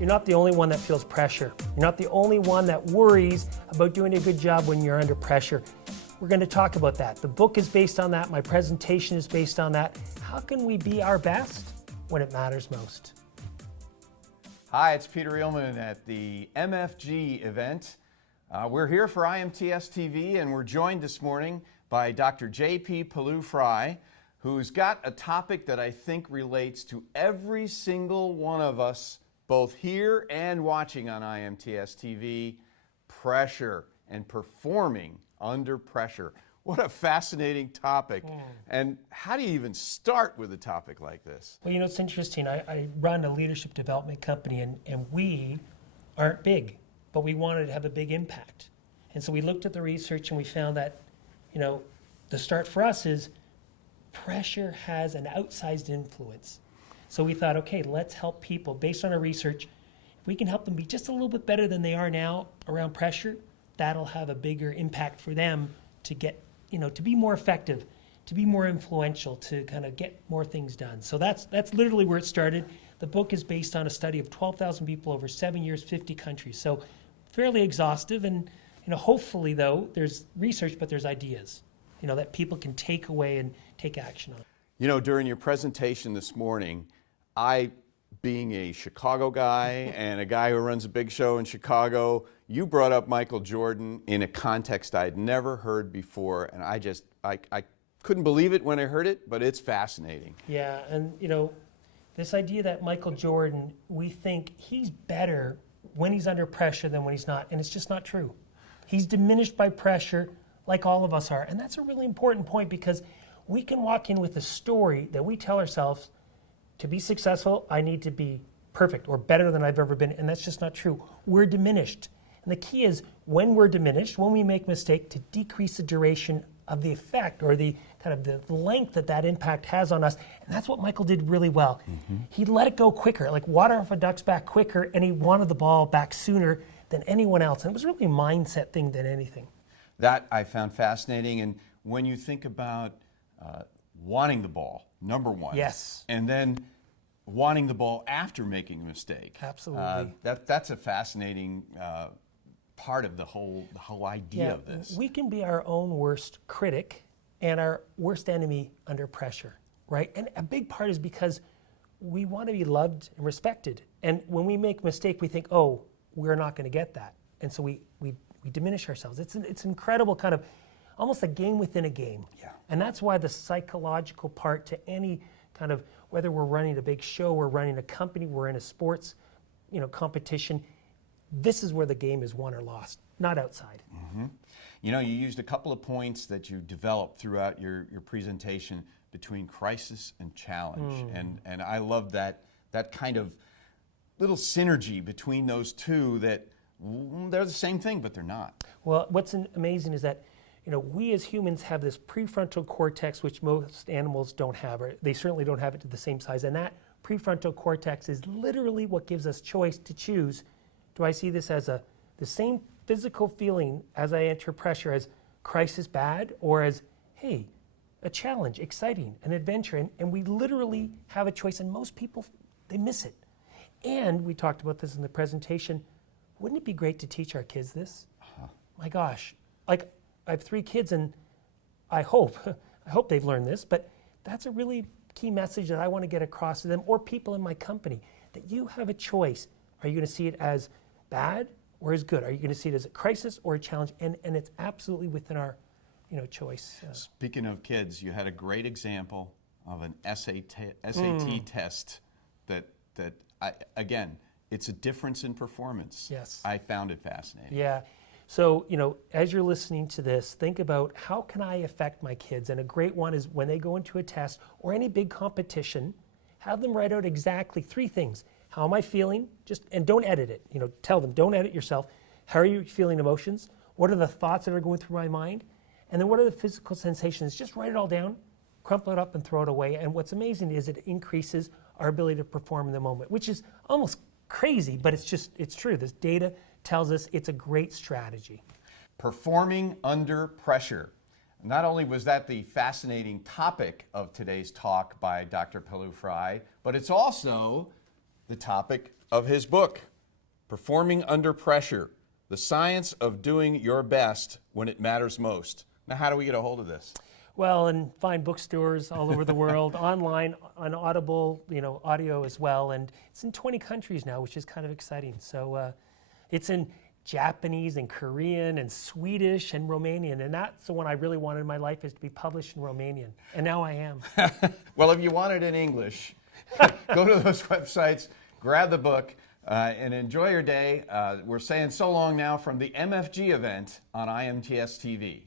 You're not the only one that feels pressure. You're not the only one that worries about doing a good job when you're under pressure. We're going to talk about that. The book is based on that. My presentation is based on that. How can we be our best when it matters most? Hi, it's Peter Eelman at the MFG event. We're here for IMTSTV, and we're joined this morning by Dr. J.P. Pawliw-Fry, who's got a topic that I think relates to every single one of us, both here and watching on IMTSTV, pressure and performing under pressure. What a fascinating topic. And how do you even start with a topic like this? Well, you know, it's interesting. I run a leadership development company, and we aren't big, but we wanted to have a big impact. And so we looked at the research and we found that, you know, the start for us is pressure has an outsized influence. So we thought, okay, let's help people based on our research. If we can help them be just a little bit better than they are now around pressure, that'll have a bigger impact for them to get, you know, to be more effective, to be more influential, to kind of get more things done. So that's literally where it started. The book is based on a study of 12,000 people over 7 years, 50 countries. So fairly exhaustive, and you know, hopefully though, there's research, but there's ideas, you know, that people can take away and take action on. You know, during your presentation this morning, I, being a Chicago guy and a guy who runs a big show in Chicago, you brought up Michael Jordan in a context I'd never heard before, and I couldn't believe it when I heard it, but it's fascinating. Yeah, and you know, this idea that Michael Jordan, we think he's better when he's under pressure than when he's not, and it's just not true. He's diminished by pressure like all of us are, and that's a really important point because we can walk in with a story that we tell ourselves, to be successful, I need to be perfect or better than I've ever been, and that's just not true. We're diminished. And the key is when we're diminished, when we make a mistake, to decrease the duration of the effect or the kind of the length that that impact has on us. And that's what Michael did really well. He let it go quicker, like water off a duck's back quicker, and he wanted the ball back sooner than anyone else. And it was really a mindset thing than anything. That I found fascinating. And when you think about wanting the ball, number one. Yes. And then wanting the ball after making a mistake. Absolutely. That's a fascinating part of the whole idea of this. We can be our own worst critic and our worst enemy under pressure, right? And a big part is because we want to be loved and respected. And when we make a mistake, we think, oh, we're not going to get that. And so we diminish ourselves. It's an incredible kind of, almost a game within a game. Yeah. And that's why the psychological part to any kind of, whether we're running a big show, we're running a company, we're in a sports, you know, competition, this is where the game is won or lost, not outside. You know, you used a couple of points that you developed throughout your presentation between crisis and challenge. And I love that kind of little synergy between those two, that they're the same thing, but they're not. Well, what's amazing is that, you know, we as humans have this prefrontal cortex, which most animals don't have, or they certainly don't have it to the same size. And that prefrontal cortex is literally what gives us choice to choose. Do I see this as the same physical feeling as I enter pressure as crisis bad, or as, hey, a challenge, exciting, an adventure? And we literally have a choice, and most people, they miss it. And we talked about this in the presentation. Wouldn't it be great to teach our kids this? My gosh, like, I have 3 kids, and I hope they've learned this, but that's a really key message that I want to get across to them, or people in my company, that you have a choice. Are you going to see it as bad or as good? Are you going to see it as a crisis or a challenge? And it's absolutely within our, you know, choice. Speaking of kids, you had a great example of an SAT test that again, it's a difference in performance. Yes. I found it fascinating. Yeah. So, you know, as you're listening to this, think about how can I affect my kids? And a great one is when they go into a test or any big competition, have them write out exactly 3 things. How am I feeling? And don't edit it. You know, tell them, don't edit yourself. How are you feeling emotions? What are the thoughts that are going through my mind? And then what are the physical sensations? Just write it all down, crumple it up and throw it away. And what's amazing is it increases our ability to perform in the moment, which is almost crazy, but it's true. This data tells us it's a great strategy. Performing under pressure. Not only was that the fascinating topic of today's talk by Dr. Pawliw-Fry, but it's also the topic of his book, Performing Under Pressure, The Science of Doing Your Best When It Matters Most. Now, how do we get a hold of this? Well, and find bookstores all over the world, online, on Audible, audio as well, and it's in 20 countries now, which is kind of exciting. So it's in Japanese and Korean and Swedish and Romanian, and that's the one I really wanted in my life, is to be published in Romanian, and now I am. Well, if you want it in English, go to those websites, grab the book, and enjoy your day. We're saying so long now from the MFG event on IMTS TV.